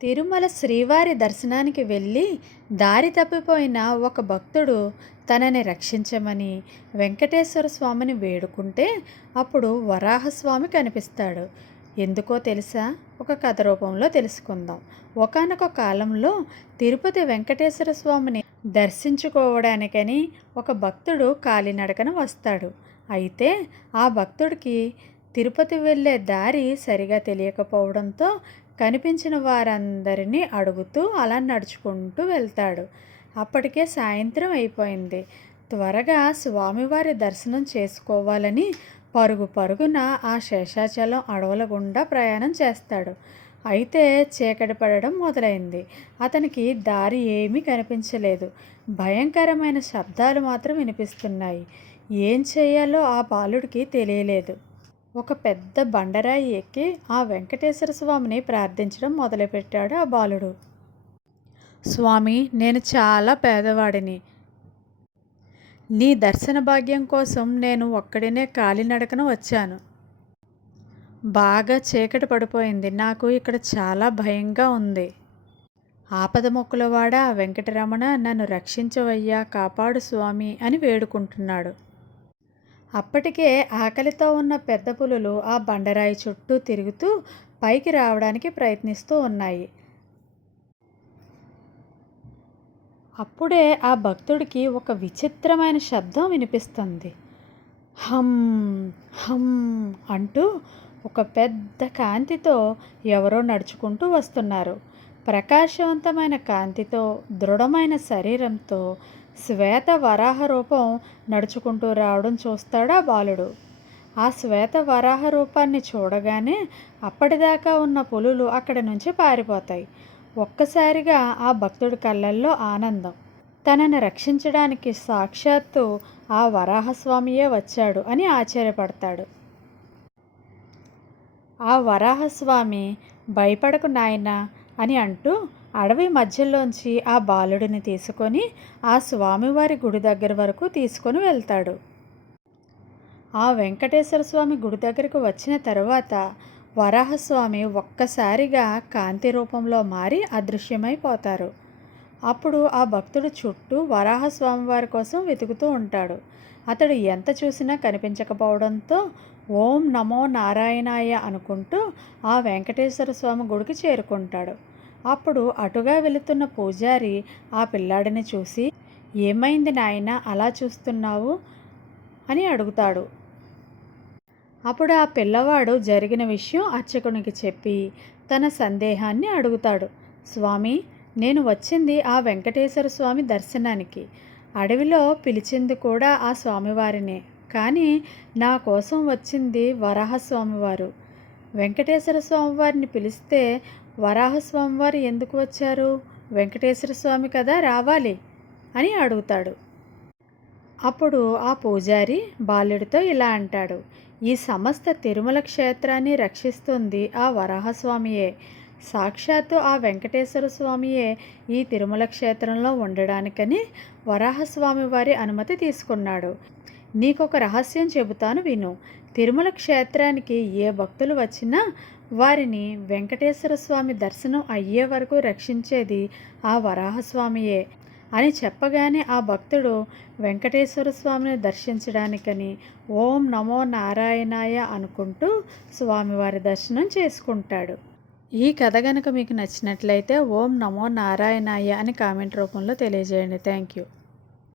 తిరుమల శ్రీవారి దర్శనానికి వెళ్ళి దారి తప్పిపోయిన ఒక భక్తుడు తనని రక్షించమని వెంకటేశ్వర స్వామిని వేడుకుంటే అప్పుడు వరాహస్వామి కనిపిస్తాడు. ఎందుకో తెలుసా? ఒక కథ రూపంలో తెలుసుకుందాం. ఒకానొక కాలంలో తిరుపతి వెంకటేశ్వర స్వామిని దర్శించుకోవడానికని ఒక భక్తుడు కాలినడకన వస్తాడు. అయితే ఆ భక్తుడికి తిరుపతి వెళ్ళే దారి సరిగా తెలియకపోవడంతో కనిపించిన వారందరినీ అడుగుతూ అలా నడుచుకుంటూ వెళ్తాడు. అప్పటికే సాయంత్రం అయిపోయింది. త్వరగా స్వామివారి దర్శనం చేసుకోవాలని పరుగు పరుగున ఆ శేషాచలం అడవుల గుండా ప్రయాణం చేస్తాడు. అయితే చీకటి పడడం మొదలైంది. అతనికి దారి ఏమీ కనిపించలేదు. భయంకరమైన శబ్దాలు మాత్రం వినిపిస్తున్నాయి. ఏం చేయాలో ఆ బాలుడికి తెలియలేదు. ఒక పెద్ద బండరాయి ఎక్కి ఆ వెంకటేశ్వర స్వామిని ప్రార్థించడం మొదలుపెట్టాడు ఆ బాలుడు. స్వామి, నేను చాలా పేదవాడిని. నీ దర్శన భాగ్యం కోసం నేను ఒక్కడినే కాలినడకన వచ్చాను. బాగా చీకటి పడిపోయింది. నాకు ఇక్కడ చాలా భయంగా ఉంది. ఆపద మొక్కులవాడ వెంకటరమణ, నన్ను రక్షించవయ్యా, కాపాడు స్వామి అని వేడుకుంటున్నాడు. అప్పటికే ఆకలితో ఉన్న పెద్ద పులులు ఆ బండరాయి చుట్టూ తిరుగుతూ పైకి రావడానికి ప్రయత్నిస్తూ ఉన్నాయి. అప్పుడే ఆ భక్తుడికి ఒక విచిత్రమైన శబ్దం వినిపిస్తుంది. హమ్ హమ్ అంటూ ఒక పెద్ద కాంతితో ఎవరో నడుచుకుంటూ వస్తున్నారు. ప్రకాశవంతమైన కాంతితో, దృఢమైన శరీరంతో శ్వేత వరాహ రూపం నడుచుకుంటూ రావడం చూస్తాడు ఆ బాలుడు. ఆ శ్వేత వరాహ రూపాన్ని చూడగానే అప్పటిదాకా ఉన్న పులులు అక్కడి నుంచి పారిపోతాయి. ఒక్కసారిగా ఆ భక్తుడి కళ్ళల్లో ఆనందం. తనని రక్షించడానికి సాక్షాత్తు ఆ వరాహస్వామియే వచ్చాడు అని ఆశ్చర్యపడతాడు. ఆ వరాహస్వామి, భయపడకు నాయనా అని అంటూ అడవి మధ్యలోంచి ఆ బాలుడిని తీసుకొని ఆ స్వామివారి గుడి దగ్గర వరకు తీసుకొని వెళ్తాడు. ఆ వెంకటేశ్వర స్వామి గుడి దగ్గరకు వచ్చిన తరువాత వరాహస్వామి ఒక్కసారిగా కాంతి రూపంలో మారి అదృశ్యమైపోతారు. అప్పుడు ఆ భక్తుడు చుట్టూ వరాహస్వామి వారి కోసం వెతుకుతూ ఉంటాడు. అతడు ఎంత చూసినా కనిపించకపోవడంతో ఓం నమో నారాయణాయ అనుకుంటూ ఆ వెంకటేశ్వర స్వామి గుడికి చేరుకుంటాడు. అప్పుడు అటుగా వెళుతున్న పూజారి ఆ పిల్లాడిని చూసి, ఏమైంది నాయనా అలా చూస్తున్నావు అని అడుగుతాడు. అప్పుడు ఆ పిల్లవాడు జరిగిన విషయం అర్చకునికి చెప్పి తన సందేహాన్ని అడుగుతాడు. స్వామి, నేను వచ్చింది ఆ వెంకటేశ్వర స్వామి దర్శనానికి. అడవిలో పిలిచింది కూడా ఆ స్వామివారినే. కానీ నా కోసం వచ్చింది వరాహస్వామివారు. వెంకటేశ్వర స్వామివారిని పిలిస్తే వరాహస్వామివారు ఎందుకు వచ్చారు? వెంకటేశ్వర స్వామి కదా రావాలి అని అడుగుతాడు. అప్పుడు ఆ పూజారి బాలుడితో ఇలా అంటాడు. ఈ సమస్త తిరుమల క్షేత్రాన్ని రక్షిస్తుంది ఆ వరాహస్వామియే. సాక్షాత్తు ఆ వెంకటేశ్వర స్వామియే ఈ తిరుమల క్షేత్రంలో ఉండడానికని వరాహస్వామి వారి అనుమతి తీసుకున్నాడు. నీకొక రహస్యం చెబుతాను విను. తిరుమల క్షేత్రానికి ఏ భక్తులు వచ్చినా వారిని వెంకటేశ్వర స్వామి దర్శనం అయ్యే వరకు రక్షించేది ఆ వరాహస్వామియే అని చెప్పగానే ఆ భక్తుడు వెంకటేశ్వర స్వామిని దర్శించడానికని ఓం నమో నారాయణాయ అనుకుంటూ స్వామివారి దర్శనం చేసుకుంటాడు. ఈ కథ కనుక మీకు నచ్చినట్లయితే ఓం నమో నారాయణాయ అని కామెంట్ రూపంలో తెలియజేయండి. Thank you.